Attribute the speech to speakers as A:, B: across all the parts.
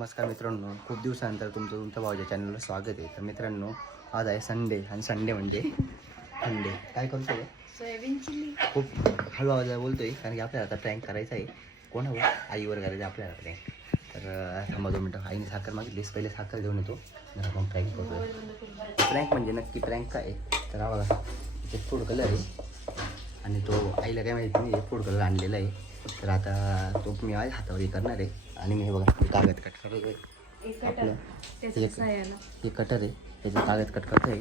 A: नमस्कार मित्रांनो खूप दिवसानंतर तुमचं तुमच्या भावाच्या चॅनलवर स्वागत आहे. तर मित्रांनो आज आहे संडे आणि संडे म्हणजे संडे काय करतोय
B: सोयाबीन चिल्ली.
A: खूप हळू आवाजात बोलतोय कारण की आपल्याला आता प्रँक करायचा आहे. कोणावर आईवर करायचं आपल्याला प्रँक तर थांबा दोन मिनटं. आईने साखर मागितलीस पहिले साखर घेऊन येतो. आपण प्रँक करतोय प्रँक म्हणजे नक्की प्रँक काय आहे? तर हा बघा इथे फूड कलर आहे. आणि तो आईला काय माहिती नाही फूड कलर आणलेला आहे. तर आता तो मी माझ्या हातावर हे करणार आहे. आणि मी हे बघा कागद कट आपलं एक-
B: साह्यानं
A: हे कटर आहे. त्याचे कागद कट सांग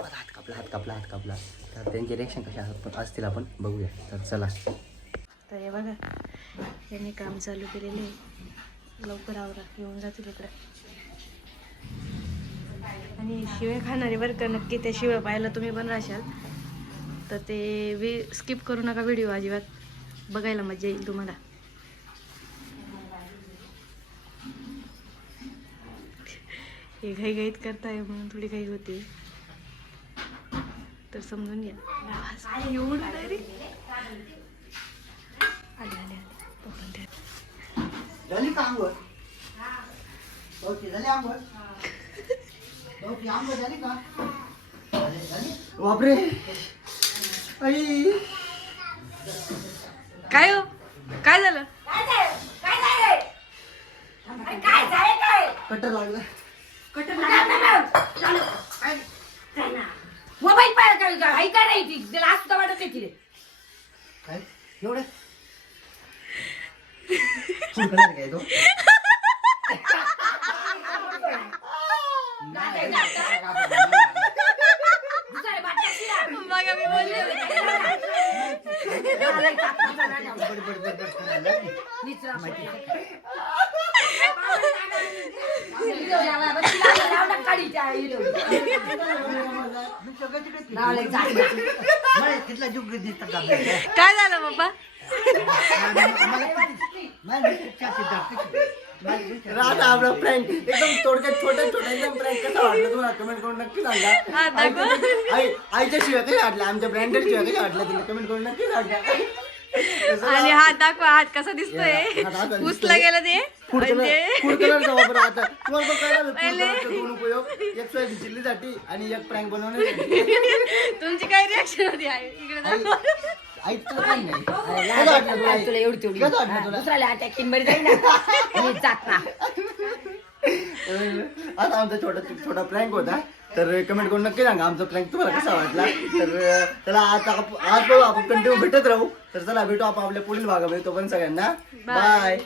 A: मला हात कापला हात कापला हात कापला. तर त्यांचे रिॲक्शन कसे असतात असतील आपण बघूया. तर चला.
B: तर हे बघा त्यांनी काम चालू केलेले आहे. लवकर आवरा येऊन जातील इकडे. आणि शिवे खाणारे बरं का नक्की त्या शिव्या पाहायला तुम्ही पण राहाल तर ते वी स्किप करू नका व्हिडिओ अजिबात. बघायला मजा येईल तुम्हाला. हे घाई घाईत करताय म्हणून थोडी घाई होती. तर समजून घ्या. एवढं आले आले
A: ओके बापरे! आई!
B: काय हो? काय झालं?
A: कटर लागला.
C: मोबाईल पाहिजे काय हाय का नाही ती? त्याला आज सुद्धा वाटत नाही
A: काय? एवढे? काय तो?
C: दुसऱ्या बाटल्या तिला.
B: बघा मी बोलले
A: तिथला जीव दिसता का
B: काय झालं बाबा
A: राधा आपला फ्रेंड एकदम थोडक्यात छोट्या छोट्या एकदम फ्रेंड कसा वाटला तुम्हाला? कमेंट करून नक्की सांगा. आई आईच्या शिवाय कशा वाटल्या? आमच्या ब्रँडेड शिवाय कशा वाटल्या तिला? कमेंट करून नक्की सांगा.
B: आणि हात दाखवा हात कसा दिसतोय?
A: हात.
B: पुसला गेला ते.
A: फूड कलर
B: म्हणजे
A: फूड कलरचा वापर आता. तुम्हाला पण कळलं फूड
B: पहिले.
A: कलरचा दोन उपयोग. एक सोयाबीन चिल्लीसाठी आणि एक प्रँक बनवण्यासाठी.
B: तुमची काय रिॲक्शन होती? आई इकडे दाखव.
A: आई तुला काही नाही.
C: अरे,
A: कसं वाटलं तुला आई?
C: तुला एवढी तेवढी.
A: कसं वाटलं
C: हा,
A: तुला?
C: दुसऱ्याला अटॅक किंबरी जाईल ना मी जात ना
A: आता आमचा छोटा छोटा प्रँक होता. तर कमेंट करून नक्की सांगा आमचा प्रँक तुम्हाला कसा वाटला. तर चला आता आप- आज बघू आपण कंटिन्यू भेटत राहू. तर चला भेटू आपण आपल्या पुढील भागामध्ये. तो पण सगळ्यांना बाय